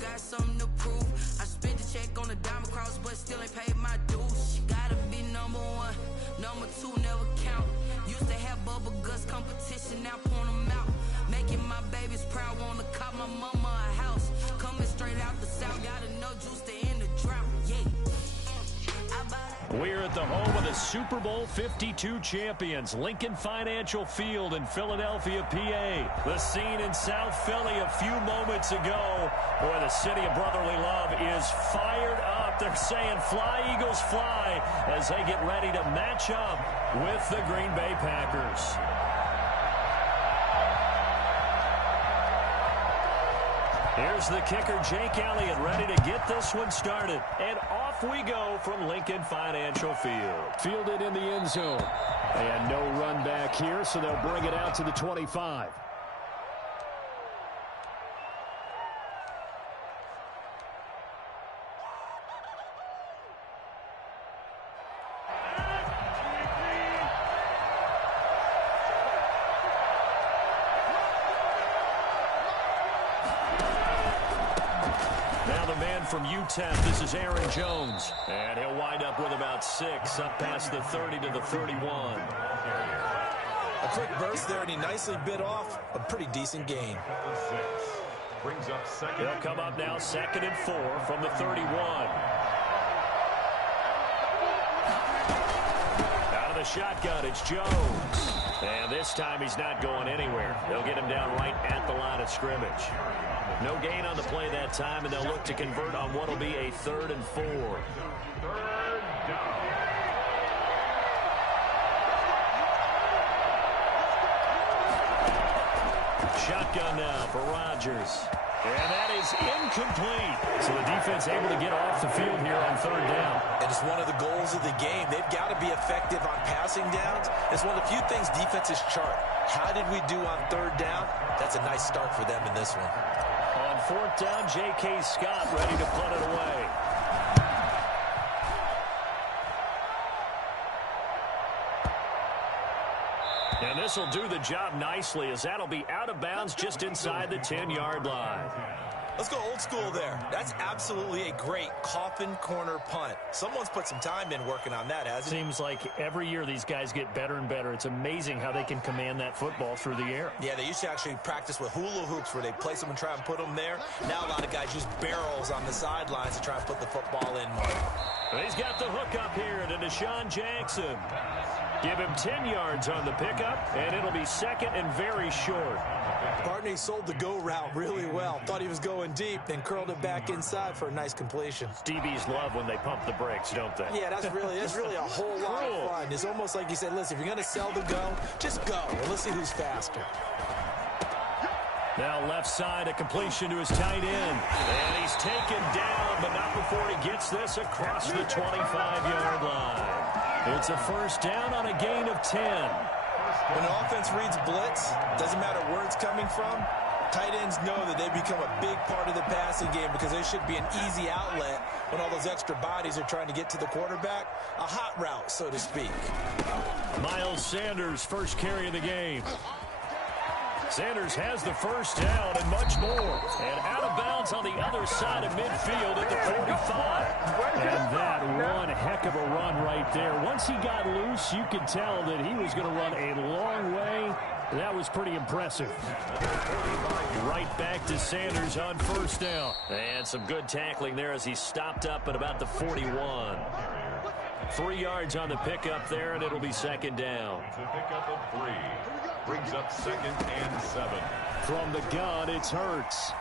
got something to prove. I spent the check on the diamond cross, but still ain't paid my dues. She gotta be number one, number two never count. Used to have bubble guts competition, now point them out. Making my babies proud, wanna cop my mama a house. Coming straight out the south, got enough juice to end the drought. Yeah. We're at the home of the Super Bowl 52 champions, Lincoln Financial Field in Philadelphia, PA. The scene in South Philly a few moments ago. Boy, the city of brotherly love is fired up. They're saying fly, Eagles, fly, as they get ready to match up with the Green Bay Packers. Here's the kicker, Jake Elliott, ready to get this one started. And off we go from Lincoln Financial Field. Fielded in the end zone. And no run back here, so they'll bring it out to the 25. From UTEP, this is Aaron Jones. And he'll wind up with about 6, up past the 30 to the 31. A quick burst there, and he nicely bit off a pretty decent gain. Brings up second. They'll come up now 2nd and 4 from the 31. Out of the shotgun, it's Jones. And this time he's not going anywhere. They'll get him down right at the line of scrimmage. No gain on the play that time, and they'll look to convert on what will be a 3rd and 4. Third down. Shotgun now for Rodgers. And that is incomplete. So the defense able to get off the field here on 3rd down. And it's one of the goals of the game. They've got to be effective on passing downs. It's one of the few things defenses chart. How did we do on 3rd down? That's a nice start for them in this one. On 4th down, J.K. Scott ready to punt it away. And this will do the job nicely, as that'll be out of bounds just inside the 10-yard line. Let's go old school there. That's absolutely a great coffin corner punt. Someone's put some time in working on that, hasn't it? Seems like every year these guys get better and better. It's amazing how they can command that football through the air. Yeah, they used to actually practice with hula hoops where they place them and try and put them there. Now a lot of guys use barrels on the sidelines to try and put the football in. He's got the hook up here to Deshaun Jackson. Give him 10 yards on the pickup, and it'll be 2nd and very short. Barney sold the go route really well. Thought he was going deep, then curled it back inside for a nice completion. DBs love when they pump the brakes, don't they? Yeah, that's really a whole lot of fun. It's almost like you said, listen, if you're going to sell the go, just go. And let's see who's faster. Now left side, a completion to his tight end. And he's taken down, but not before he gets this across the 25-yard line. It's a 1st down on a gain of 10. When the offense reads blitz, doesn't matter where it's coming from, tight ends know that they become a big part of the passing game because they should be an easy outlet when all those extra bodies are trying to get to the quarterback. A hot route, so to speak. Miles Sanders, first carry of the game. Sanders has the 1st down and much more. And out of bounds on the other side of midfield at the 45. And that one heck of a run right there. Once he got loose, you could tell that he was going to run a long way. That was pretty impressive. Right back to Sanders on 1st down. And some good tackling there as he stopped up at about the 41. 3 yards on the pickup there, and it'll be 2nd down. It's a pickup of 3. Brings up 2nd and 7. From the gun, it's Hurts.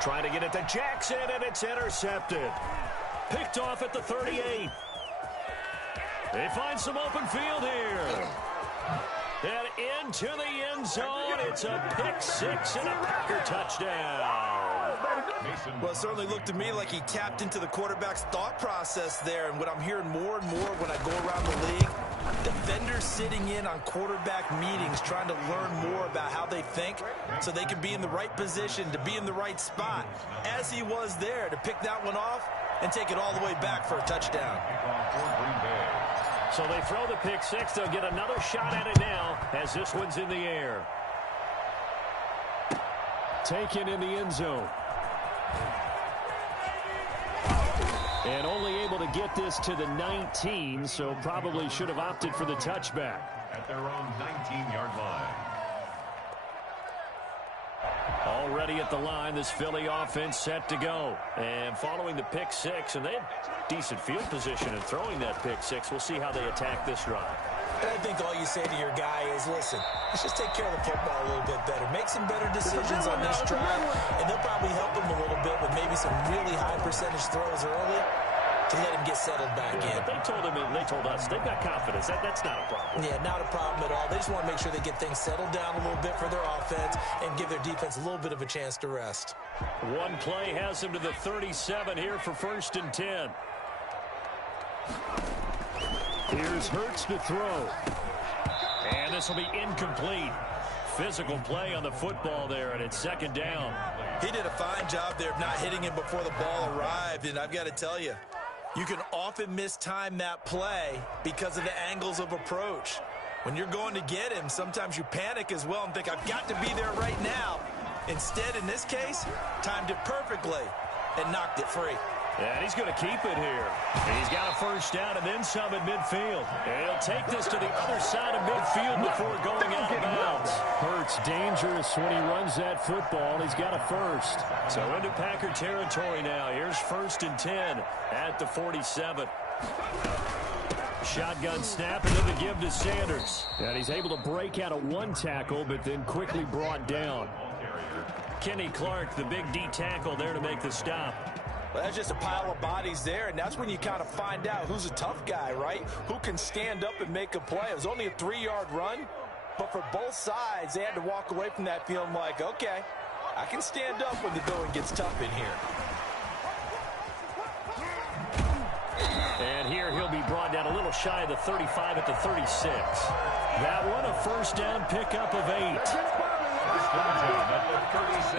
Trying to get it to Jackson, and it's intercepted. Picked off at the 38. They find some open field here. And into the end zone. It's a pick 6 and a Packer touchdown. Well, it certainly looked to me like he tapped into the quarterback's thought process there. And what I'm hearing more and more when I go around the league, defenders sitting in on quarterback meetings trying to learn more about how they think so they can be in the right position to be in the right spot, as he was there to pick that one off and take it all the way back for a touchdown. So they throw the pick 6. They'll get another shot at it now as this one's in the air. taken in the end zone. And only able to get this to the 19, so probably should have opted for the touchback. At their own 19-yard line. Already at the line, this Philly offense set to go. And following the pick six, and they had decent field position in throwing that pick six. We'll see how they attack this drive. I think all you say to your guy is, listen, let's just take care of the football a little bit better. Make some better decisions on this drive, and they'll probably help him a little bit with maybe some really high percentage throws early to let him get settled back in. But they told us they've got confidence. That's not a problem. Yeah, not a problem at all. They just want to make sure they get things settled down a little bit for their offense and give their defense a little bit of a chance to rest. One play has him to the 37 here for 1st and 10. Here's Hurts to throw. And this will be incomplete. Physical play on the football there, and it's 2nd down. He did a fine job there of not hitting him before the ball arrived, and I've got to tell you, you can often mistime that play because of the angles of approach. When you're going to get him, sometimes you panic as well and think, I've got to be there right now. Instead, in this case, timed it perfectly and knocked it free. And he's going to keep it here. He's got a 1st down and then some at midfield. And he'll take this to the other side of midfield before going out of bounds. Hurts dangerous when he runs that football. He's got a 1st. So into Packer territory now. Here's 1st and 10 at the 47. Shotgun snap and then the give to Sanders. And he's able to break out of one tackle, but then quickly brought down. Kenny Clark, the big D tackle there to make the stop. Well, that's just a pile of bodies there, and that's when you kind of find out who's a tough guy, right? Who can stand up and make a play. It was only a 3-yard run, but for both sides, they had to walk away from that feeling like, okay, I can stand up when the going gets tough in here. And here he'll be brought down a little shy of the 35 at the 36. That one a 1st down pickup of 8.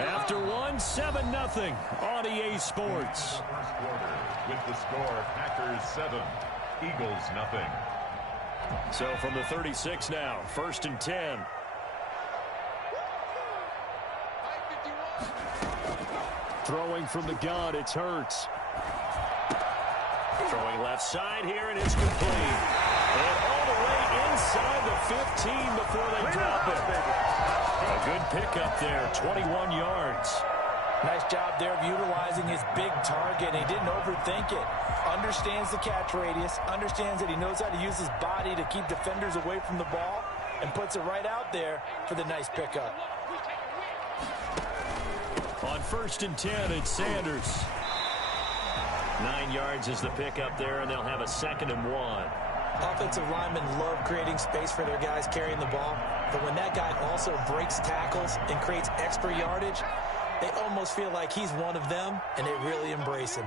After 7-0 on EA Sports. First quarter with the score, Packers 7, Eagles nothing. So from the 36 now, 1st and 10. Throwing from the gun, it's Hurts. Throwing left side here, and it's complete. And all the way inside the 15 before they drop it. A good pickup there, 21 yards. Nice job there of utilizing his big target. He didn't overthink it. Understands the catch radius, understands that he knows how to use his body to keep defenders away from the ball, and puts it right out there for the nice pickup. On 1st and 10, it's Sanders. 9 yards is the pickup there, and they'll have a 2nd and 1. Offensive linemen love creating space for their guys carrying the ball, but when that guy also breaks tackles and creates extra yardage, they almost feel like he's one of them, and they really embrace him.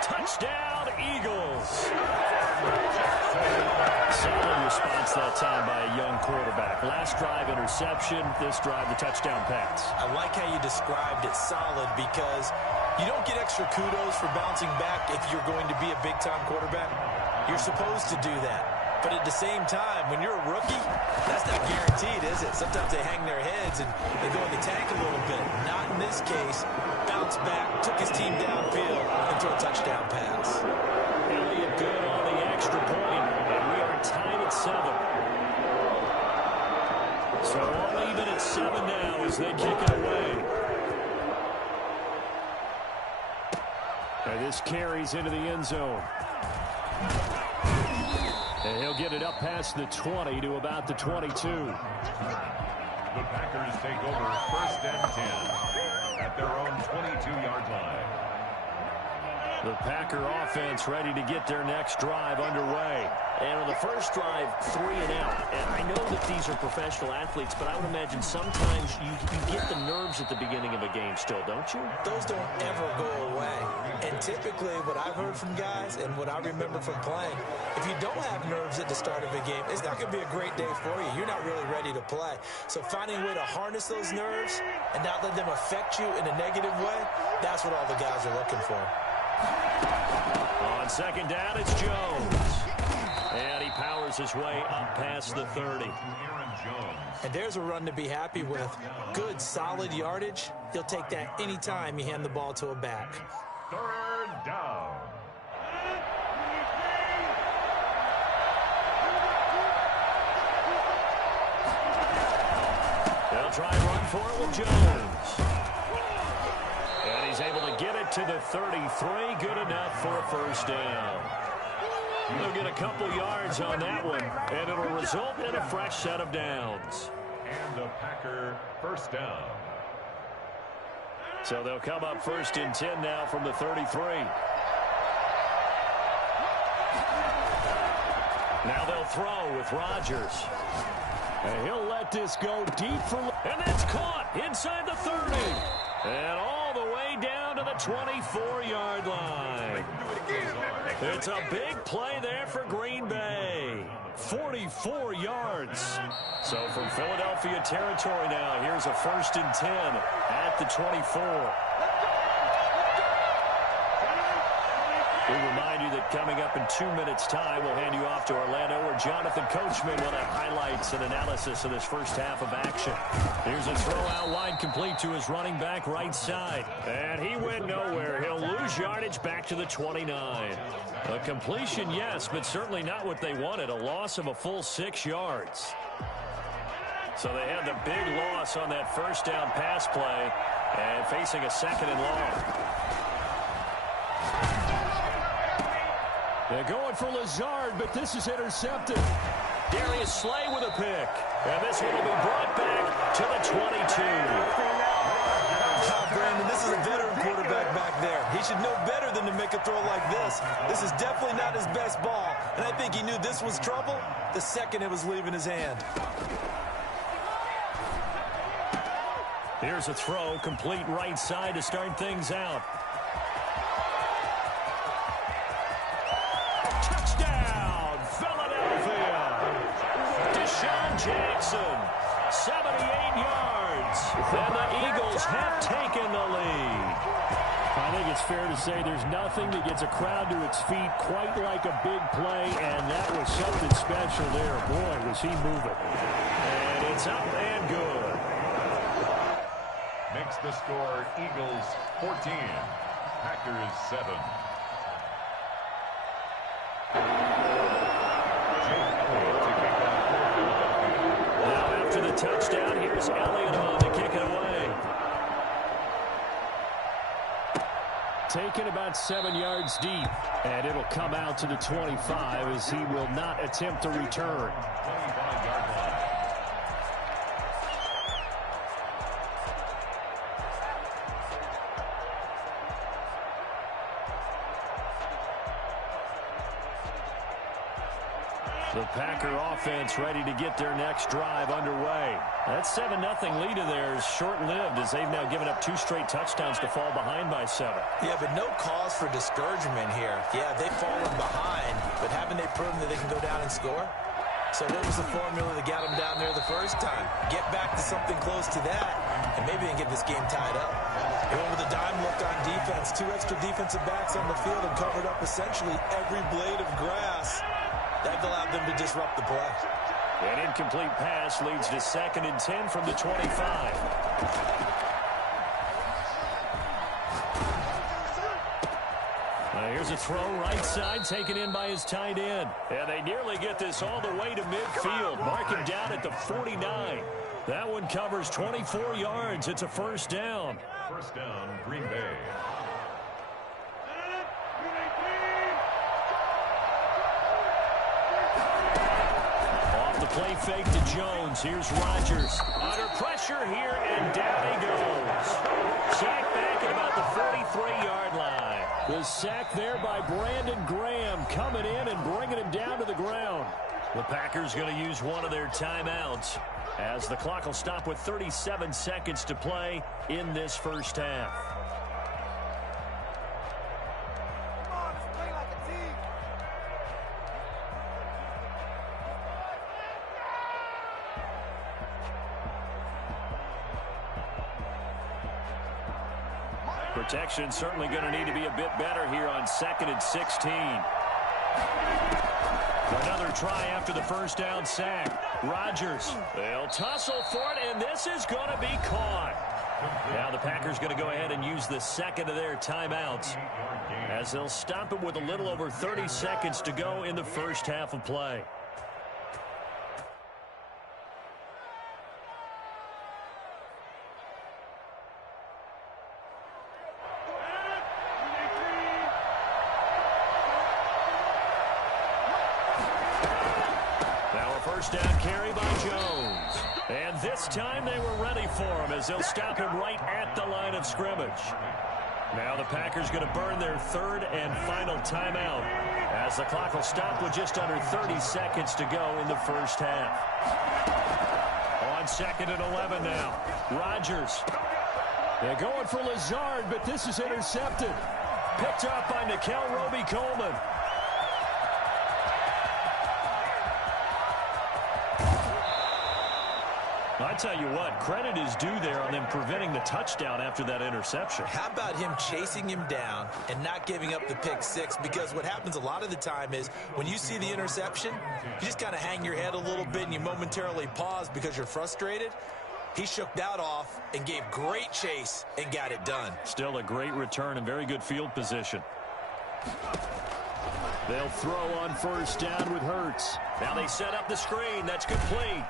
Touchdown, Eagles. Solid response that time by a young quarterback. Last drive, interception. This drive, the touchdown pass. I like how you described it, solid, because you don't get extra kudos for bouncing back if you're going to be a big-time quarterback. You're supposed to do that. But at the same time, when you're a rookie, that's not guaranteed, is it? Sometimes they hang their heads and they go in the tank a little bit. Not in this case. Bounced back, took his team downfield, and threw a touchdown pass. Elliott good on the extra point, and we are tied at 7. So all even at 7 now as they kick it away. And this carries into the end zone. And he'll get it up past the 20 to about the 22. The Packers take over 1st and 10 at their own 22-yard line. The Packer offense ready to get their next drive underway. And on the first drive, 3 and out. And I know that these are professional athletes, but I would imagine sometimes you get the nerves at the beginning of a game still, don't you? Those don't ever go away. And typically what I've heard from guys and what I remember from playing, if you don't have nerves at the start of a game, it's not going to be a great day for you. You're not really ready to play. So finding a way to harness those nerves and not let them affect you in a negative way, that's what all the guys are looking for. On On second down, it's Jones. And he powers his way up past the 30. And there's a run to be happy with. Good, solid yardage. He'll take that anytime you hand the ball to a back. Third down. They'll try and run for it with Jones. And he's able to get it to the 33. Good enough for a first down. They'll get a couple yards on that one, and it'll result in a fresh set of downs. And a Packer first down. So they'll come up first and 10 now from the 33. Now they'll throw with Rodgers. And he'll let this go deep for... And that's caught inside the 30. And all the way down to the 24-yard line. It's a big play there for Green Bay. 44 yards. So from Philadelphia territory now, here's a first and 10 at the 24. We remind you that coming up in 2 minutes' time, we'll hand you off to Orlando, where Jonathan Coachman will have highlights and analysis of this first half of action. Here's a throw out wide, complete to his running back right side. And he went nowhere. He'll lose yardage back to the 29. A completion, yes, but certainly not what they wanted. A loss of a full 6 yards. So they had the big loss on that first down pass play and facing a second and long. They're going for Lazard, but this is intercepted. Darius Slay with a pick. And this one will be brought back to the 22. Brandon, this is a veteran quarterback back there. He should know better than to make a throw like this. This is definitely not his best ball, and I think he knew this was trouble the second it was leaving his hand. Here's a throw, complete right side to start things out. Touchdown, Philadelphia! Deshaun Jackson, 78 yards. And the Eagles have taken the lead. I think it's fair to say there's nothing that gets a crowd to its feet quite like a big play, and that was something special there. Boy, was he moving. And it's up and good. Makes the score Eagles 14, Packers 7. Now after the touchdown, here's Elliott on to kick it away. Taken about 7 yards deep, and it'll come out to the 25 as he will not attempt to return. 25-yard line. The Packer offense ready to get their next drive underway. That 7-0 lead of theirs short-lived as they've now given up 2 straight touchdowns to fall behind by 7. Yeah, but no cause for discouragement here. Yeah, they've fallen behind, but haven't they proven that they can go down and score? So what was the formula that got them down there the first time? Get back to something close to that, and maybe they can get this game tied up. They went with a dime look on defense, 2 extra defensive backs on the field and covered up essentially every blade of grass. That allowed them to disrupt the play. An incomplete pass leads to 2nd and 10 from the 25. Here's a throw right side, taken in by his tight end. And they nearly get this all the way to midfield. Mark him down at the 49. That one covers 24 yards. It's a first down. First down, Green Bay. Play fake to Jones. Here's Rodgers. Under pressure here, and down he goes. Sack back at about the 43-yard line. The sack there by Brandon Graham coming in and bringing him down to the ground. The Packers going to use one of their timeouts as the clock will stop with 37 seconds to play in this first half. Protection certainly going to need to be a bit better here on 2nd and 16. Another try after the first down sack. Rodgers, they'll tussle for it, and this is going to be caught. Now the Packers going to go ahead and use the second of their timeouts as they'll stop it with a little over 30 seconds to go in the first half of play. First down carry by Jones. And this time they were ready for him as they'll stop him right at the line of scrimmage. Now the Packers going to burn their third and final timeout as the clock will stop with just under 30 seconds to go in the first half. On 2nd and 11 now. Rodgers. They're going for Lazard, but this is intercepted. Picked up by Nikel Roby-Coleman. I tell you what, credit is due there on them preventing the touchdown after that interception. How about him chasing him down and not giving up the pick six? Because what happens a lot of the time is when you see the interception, you just kind of hang your head a little bit and you momentarily pause because you're frustrated. He shook that off and gave great chase and got it done. Still a great return and very good field position. They'll throw on first down with Hurts. Now they set up the screen. That's complete.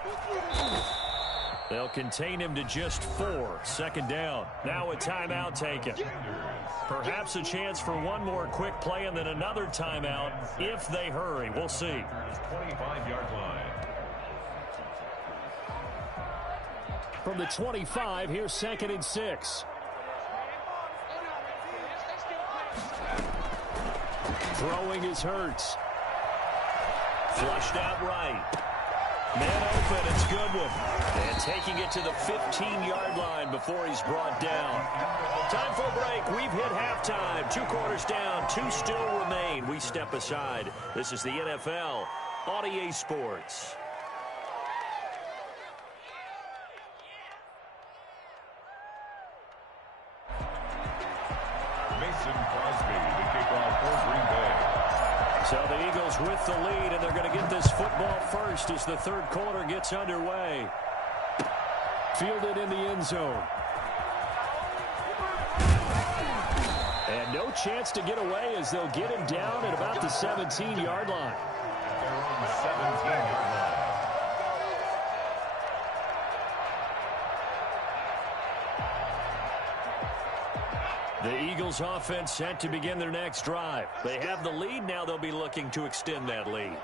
They'll contain him to just 4. Second down. Now a timeout taken. Perhaps a chance for one more quick play and then another timeout if they hurry. We'll see. 25-yard line. From the 25, here's 2nd and 6. Throwing is Hurts. Flushed out right. Man open, it's Goodwin. And taking it to the 15-yard line before he's brought down. Time for a break. We've hit halftime. 2 quarters down, 2 still remain. We step aside. This is the NFL on EA Sports. Mason Crosby, the kickoff for Green Bay. So the Eagles with the lead, and they're going to get this football first as the third quarter gets underway. Fielded in the end zone. And no chance to get away as they'll get him down at about the 17-yard line. They're on the 17-yard line. The Eagles offense set to begin their next drive. They have the lead. Now they'll be looking to extend that lead.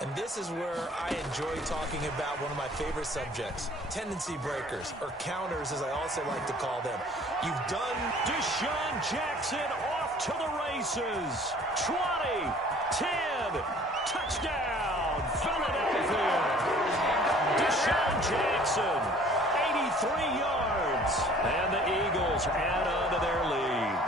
And this is where I enjoy talking about one of my favorite subjects, tendency breakers, or counters as I also like to call them. You've done Deshaun Jackson off to the races. 20, 10, touchdown, Philadelphia. Deshaun Jackson, 83 yards. And the Eagles add on to their lead.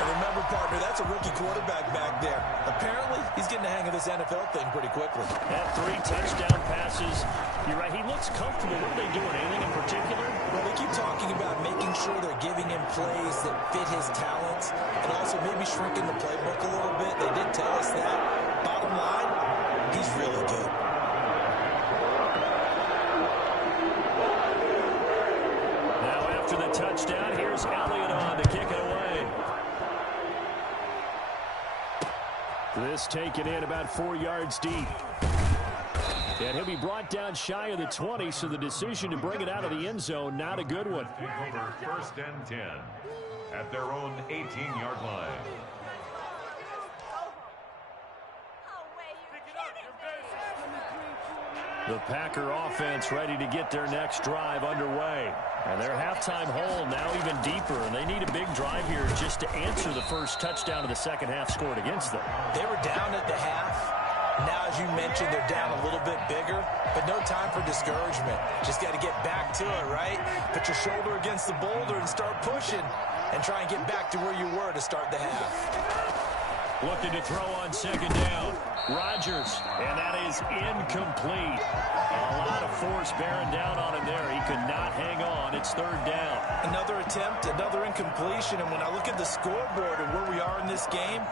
And remember, partner, that's a rookie quarterback back there. Apparently, he's getting the hang of this NFL thing pretty quickly. Had 3 touchdown passes. You're right, he looks comfortable. What are they doing? Anything in particular? Well, they keep talking about making sure they're giving him plays that fit his talents and also maybe shrinking the playbook a little bit. They did tell us that. Bottom line, he's really good. Now after the touchdown, here's Elliott on to kick it away. This taken in about 4 yards deep. And he'll be brought down shy of the 20, so the decision to bring it out of the end zone, not a good one. Take over 1st and 10 at their own 18-yard line. The Packer offense ready to get their next drive underway. And their halftime hole now even deeper, and they need a big drive here just to answer the first touchdown of the second half scored against them. They were down at the half. Now, as you mentioned, they're down a little bit bigger, but no time for discouragement. Just got to get back to it, right? Put your shoulder against the boulder and start pushing and try and get back to where you were to start the half. Looking to throw on second down. Rodgers, and that is incomplete. A lot of force bearing down on him there. He could not hang on. It's third down. Another attempt, another incompletion, and when I look at the scoreboard and where we are in this game,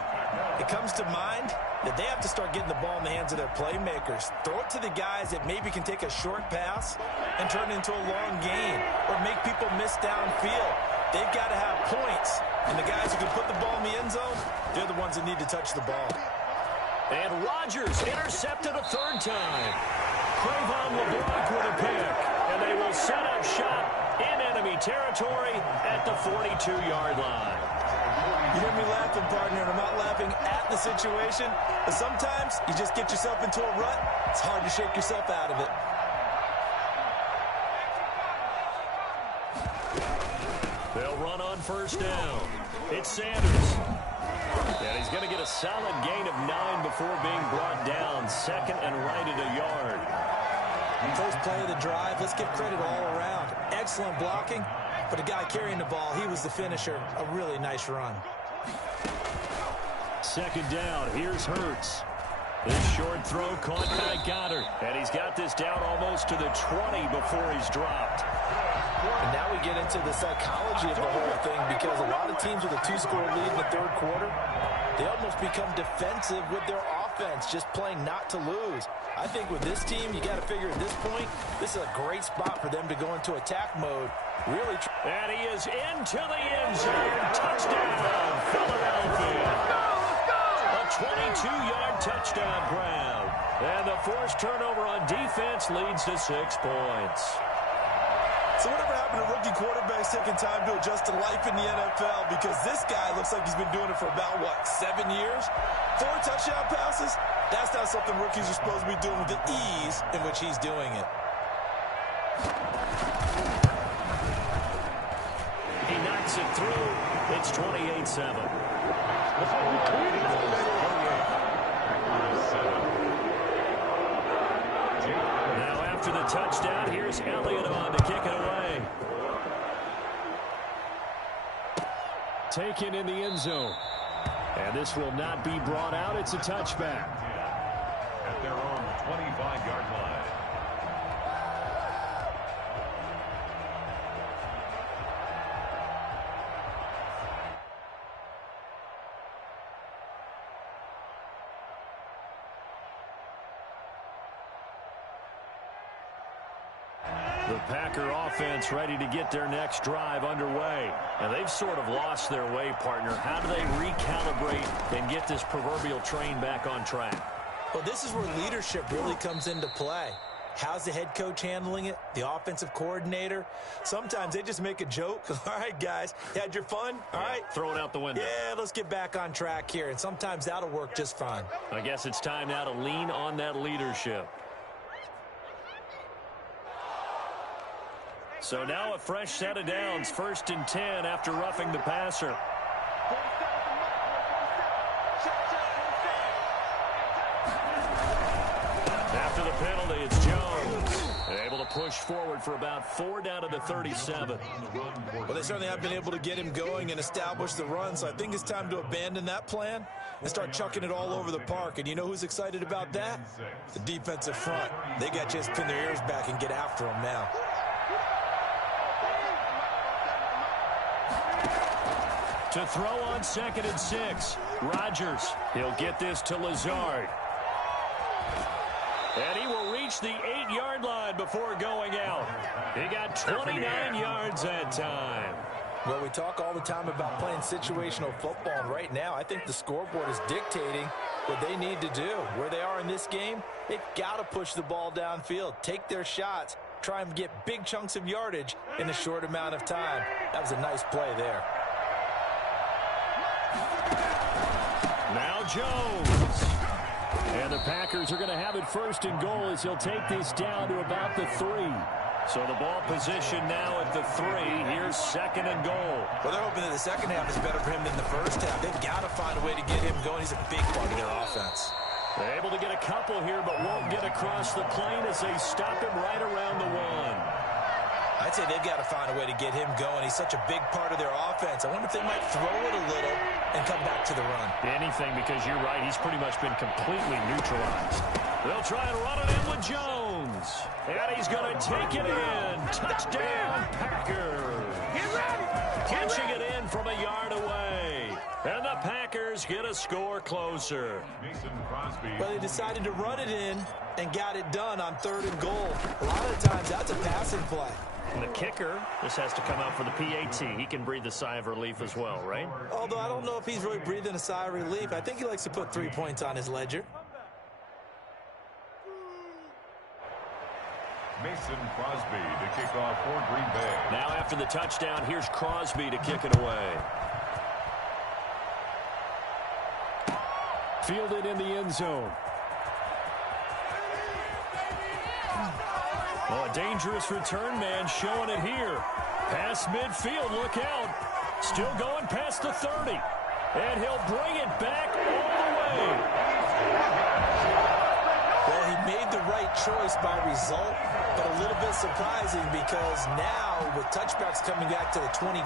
it comes to mind that they have to start getting the ball in the hands of their playmakers. Throw it to the guys that maybe can take a short pass and turn it into a long gain or make people miss downfield. They've got to have points, and the guys who can put the ball in the end zone, they're the ones that need to touch the ball. And Rodgers intercepted a third time. Trayvon LeBlanc with a pick, and they will set up shop in enemy territory at the 42-yard line. You hear me laughing, partner, and I'm not laughing at the situation, but sometimes you just get yourself into a rut. It's hard to shake yourself out of it. They'll run on first down. It's Sanders. And he's going to get a solid gain of 9 before being brought down. Second and right at a yard. First play of the drive, let's give credit all around. Excellent blocking, but the guy carrying the ball, he was the finisher. A really nice run. Second down, here's Hurts. This short throw caught by Goddard. And he's got this down almost to the 20 before he's dropped. And now we get into the psychology of the whole thing, because a lot of teams with a 2-score lead in the third quarter, they almost become defensive with their offense, just playing not to lose. I think with this team, you got to figure at this point, this is a great spot for them to go into attack mode. Really. And he is into the end zone. Touchdown, Philadelphia. A 22-yard touchdown grab. And the forced turnover on defense leads to 6 points. So whatever happened to rookie quarterbacks taking time to adjust to life in the NFL? Because this guy looks like he's been doing it for about, 7 years? 4 touchdown passes? That's not something rookies are supposed to be doing with the ease in which he's doing it. He knocks it through. It's 28-7. Now after the touchdown, here's Elliott on to kick it away. Taken in the end zone. And this will not be brought out. It's a touchback. At their own 25-yard line. The Packer offense ready to get their next drive underway. And they've sort of lost their way, partner. How do they recalibrate and get this proverbial train back on track? Well, this is where leadership really comes into play. How's the head coach handling it? The offensive coordinator? Sometimes they just make a joke. All right, guys, you had your fun? All right. Throw it out the window. Yeah, let's get back on track here. And sometimes that'll work just fine. I guess it's time now to lean on that leadership. So now a fresh set of downs, 1st and 10 after roughing the passer. After the penalty, it's Jones. Able to push forward for about 4 down to the 37. Well, they certainly have been able to get him going and establish the run, so I think it's time to abandon that plan and start chucking it all over the park. And you know who's excited about that? The defensive front. They got to just pin their ears back and get after him now. To throw on 2nd and 6. Rodgers. He'll get this to Lazard. And he will reach the 8-yard line before going out. He got 29 yards that time. Well, we talk all the time about playing situational football, and right now I think the scoreboard is dictating what they need to do. Where they are in this game, they've got to push the ball downfield, take their shots, try and get big chunks of yardage in a short amount of time. That was a nice play there. Now Jones. And the Packers are going to have it 1st and goal as he'll take this down to about the 3. So the ball position now at the 3. Here's 2nd and goal. Well, they're hoping that the second half is better for him than the first half. They've got to find a way to get him going. He's a big part of their offense. They're able to get a couple here, but won't get across the plane as they stop him right around the 1. I'd say they've got to find a way to get him going. He's such a big part of their offense. I wonder if they might throw it a little and come back to the run. Anything, because you're right. He's pretty much been completely neutralized. They'll try and run it in with Jones. And he's going to take it in. Touchdown, Packers. Punching it in from a yard away. And the Packers get a score closer. Mason Crosby. Well, they decided to run it in and got it done on 3rd and goal. A lot of the times, that's a passing play. And the kicker, this has to come out for the PAT. He can breathe a sigh of relief as well, right? Although I don't know if he's really breathing a sigh of relief. I think he likes to put 3 points on his ledger. Mason Crosby to kick off for Green Bay. Now after the touchdown, here's Crosby to kick it away. Fielded in the end zone. Oh, a dangerous return man showing it here. Past midfield, look out. Still going past the 30. And he'll bring it back all the way. Well, he made the right choice by result, but a little bit surprising because now with touchbacks coming back to the 25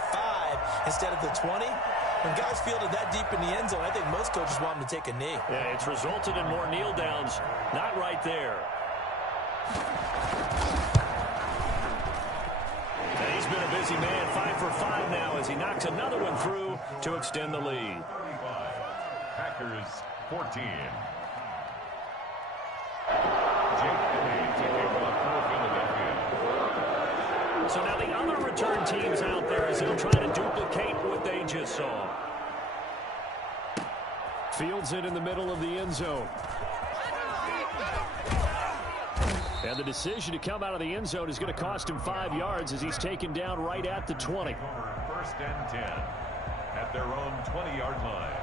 instead of the 20, when guys fielded that deep in the end zone, I think most coaches want them to take a knee. Yeah, it's resulted in more kneel downs. Not right there. And he's been a busy man, 5 for 5 now as he knocks another one through to extend the lead. Packers 14. Jake Elliott to kick off for Philadelphia. So now the other return teams out there as they'll try to duplicate what they just saw. Fields it in the middle of the end zone. And the decision to come out of the end zone is going to cost him 5 yards as he's taken down right at the 20. 1st and 10 at their own 20-yard line.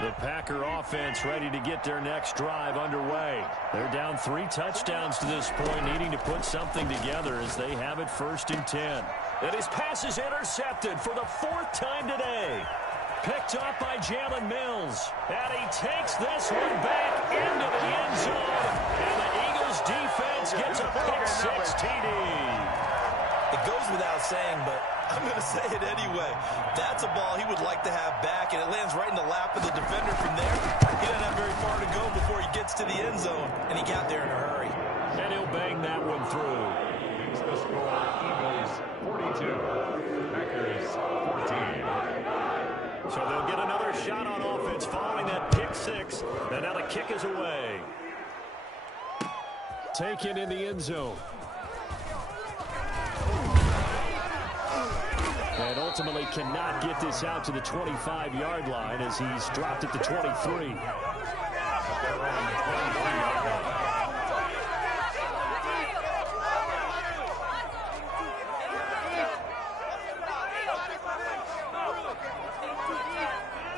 The Packer offense ready to get their next drive underway. They're down 3 touchdowns to this point, needing to put something together as they have it 1st and 10. And his pass is intercepted for the 4th time today. Picked up by Jalen Mills. And he takes this one back into the end zone. And the Eagles defense gets a pick-6 TD. It goes without saying, but I'm going to say it anyway. That's a ball he would like to have back, and it lands right in the lap of the defender from there. He doesn't have very far to go before he gets to the end zone, and he got there in a hurry. And he'll bang that one through. It's the score, Eagles 42, Packers 14. So they'll get another shot on offense following that pick-6, and now the kick is away. Taken in the end zone. And ultimately cannot get this out to the 25-yard line as he's dropped it to 23.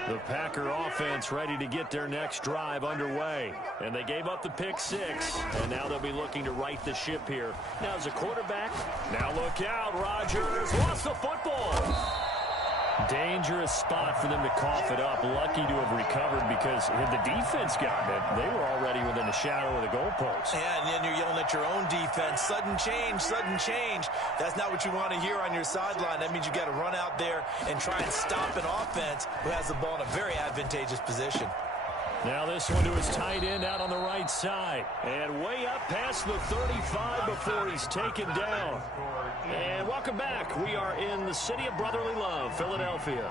The Packer offense ready to get their next drive underway. And they gave up the pick-6, and now they'll be looking to right the ship here. Now as a quarterback, now look out, Rodgers lost the football. Dangerous spot for them to cough it up. Lucky to have recovered because had the defense gotten it, they were already within a shadow of the goalpost. Yeah, and then you're yelling at your own defense. Sudden change, sudden change. That's not what you want to hear on your sideline. That means you got to run out there and try and stop an offense who has the ball in a very advantageous position. Now this one to his tight end out on the right side. And way up past the 35 before he's taken down. And welcome back. We are in the city of brotherly love, Philadelphia.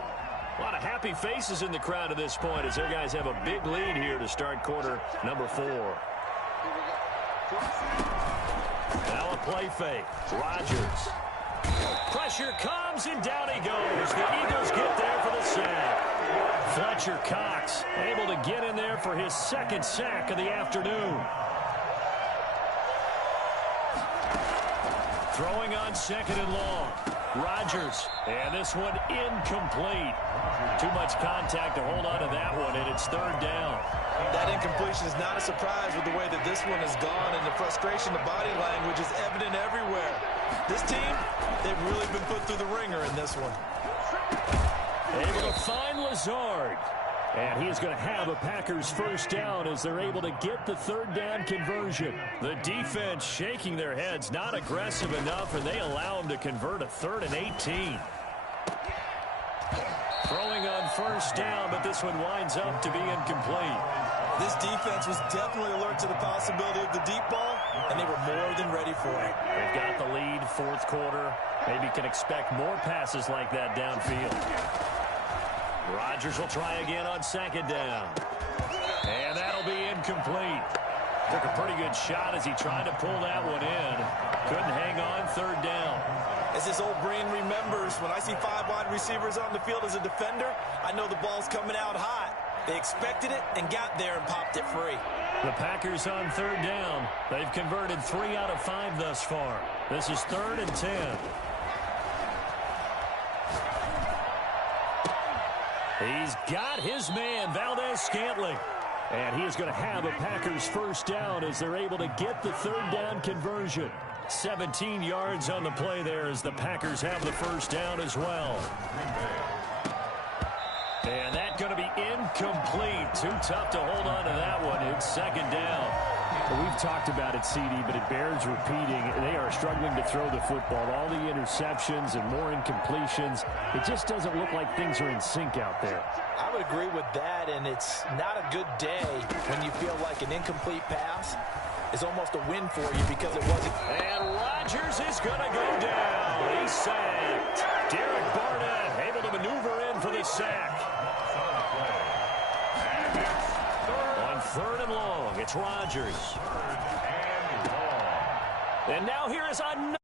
A lot of happy faces in the crowd at this point as their guys have a big lead here to start quarter number 4. Now a play fake. Rodgers. Pressure comes and down he goes. The Eagles get there for the sack. Fletcher Cox able to get in there for his 2nd sack of the afternoon. Throwing on 2nd and long. Rodgers. And this one incomplete. Too much contact to hold on to that one, and it's 3rd down. That incompletion is not a surprise with the way that this one has gone, and the frustration, the body language is evident everywhere. This team, they've really been put through the ringer in this one. Able to find Lazard. And he is going to have a Packers first down as they're able to get the third down conversion. The defense shaking their heads, not aggressive enough, and they allow him to convert a 3rd and 18. Throwing on first down, but this one winds up to be incomplete. This defense was definitely alert to the possibility of the deep ball, and they were more than ready for it. They've got the lead, 4th quarter. Maybe can expect more passes like that downfield. Rodgers will try again on 2nd down. And that'll be incomplete. Took a pretty good shot as he tried to pull that one in. Couldn't hang on 3rd down. As this old brain remembers, when I see 5 wide receivers on the field as a defender, I know the ball's coming out hot. They expected it and got there and popped it free. The Packers on 3rd down. They've converted 3 out of 5 thus far. This is 3rd and 10. He's got his man, Valdez-Scantling. And he is going to have a Packers first down as they're able to get the 3rd down conversion. 17 yards on the play there as the Packers have the first down as well. And that's going to be incomplete. Too tough to hold on to that one. It's 2nd down. Well, we've talked about it, CD, but it bears repeating. They are struggling to throw the football. All the interceptions and more incompletions. It just doesn't look like things are in sync out there. I would agree with that, and it's not a good day when you feel like an incomplete pass is almost a win for you because it wasn't. And Rodgers is going to go down. He's sacked. Derek Barnett able to maneuver in for the sack. On 3rd and long, it's Rodgers. And now here is another.